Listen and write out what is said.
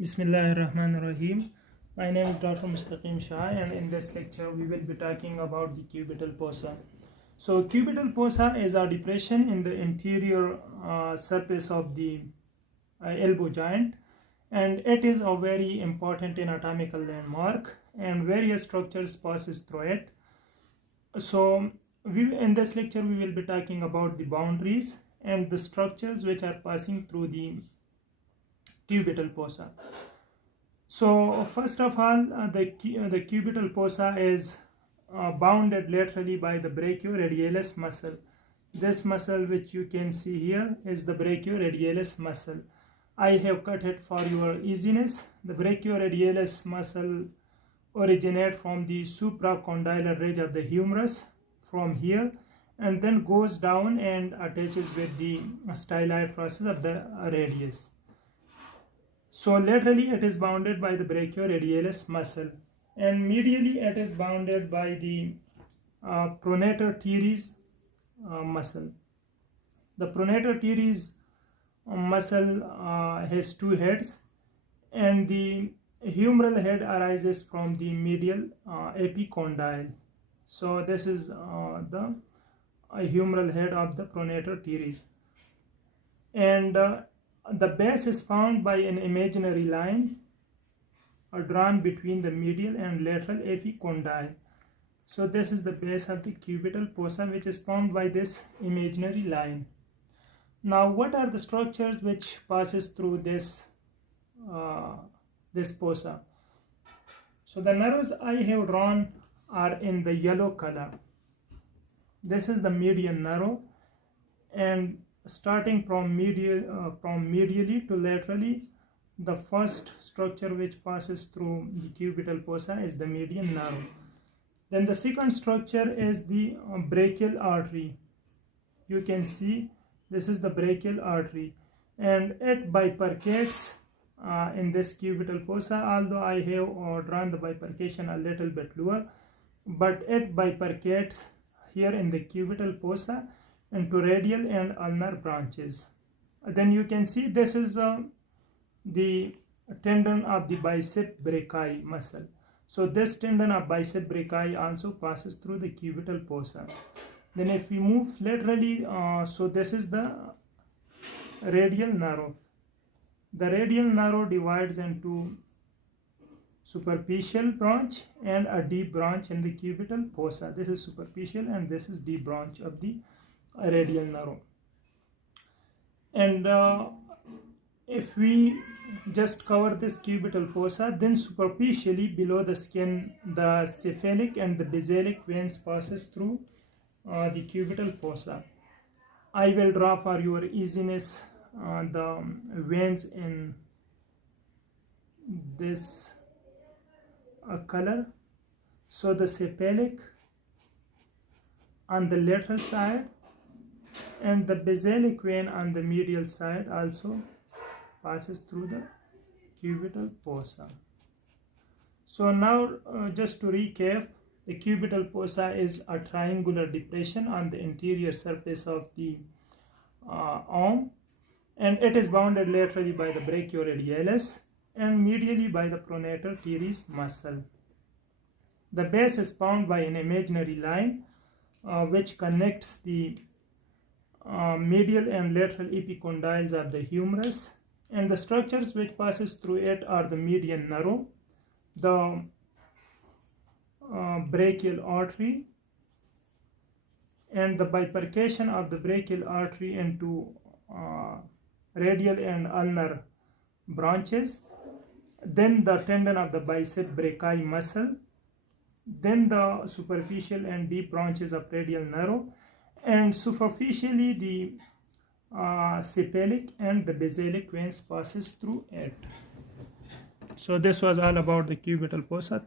Bismillahirrahmanirrahim. My name is Dr. Mustaqim Shah, and in this lecture we will be talking about the cubital fossa. So cubital fossa is a depression in the interior surface of the elbow joint, and it is a very important anatomical landmark, and various structures passes through it. So in this lecture we will be talking about the boundaries and the structures which are passing through the cubital fossa. So first of all, the cubital fossa is bounded laterally by the brachioradialis muscle. This muscle which you can see here is the brachioradialis muscle. I have cut it for your easiness. The brachioradialis muscle originates from the supracondylar ridge of the humerus from here, and then goes down and attaches with the styloid process of the radius. So laterally it is bounded by the brachioradialis muscle, and medially it is bounded by the pronator teres muscle. The pronator teres muscle has two heads, and the humeral head arises from the medial epicondyle. So this is the humeral head of the pronator teres, and the base is found by an imaginary line drawn between the medial and lateral epicondyle. So this is the base of the cubital fossa, which is formed by this imaginary line. Now, what are the structures which passes through this fossa? So the nerves I have drawn are in the yellow color. This is the median nerve, and starting from medially to laterally, the first structure which passes through the cubital fossa is the median nerve. Then the second structure is the brachial artery. You can see this is the brachial artery, and it bifurcates in this cubital fossa, although I have drawn the bifurcation a little bit lower, but it bifurcates here in the cubital fossa into radial and ulnar branches. Then you can see this is the tendon of the bicep brachii muscle. So this tendon of bicep brachii also passes through the cubital fossa. Then if we move laterally, so this is the radial nerve. The radial nerve divides into superficial branch and a deep branch in the cubital fossa. This is superficial and this is deep branch of the radial nerve. And if we just cover this cubital fossa, then superficially below the skin, the cephalic and the basilic veins passes through the cubital fossa. I will draw for your easiness the veins in this color. So the cephalic on the lateral side and the basilic vein on the medial side also passes through the cubital fossa. So now just to recap, the cubital fossa is a triangular depression on the interior surface of the arm, and it is bounded laterally by the brachioradialis and medially by the pronator teres muscle. The base is formed by an imaginary line which connects the medial and lateral epicondyles of the humerus, and the structures which passes through it are the median nerve, the brachial artery, and the bifurcation of the brachial artery into radial and ulnar branches, then the tendon of the bicep brachii muscle, then the superficial and deep branches of radial nerve, and superficially the cephalic and the basilic veins passes through it. So this was all about the cubital fossa.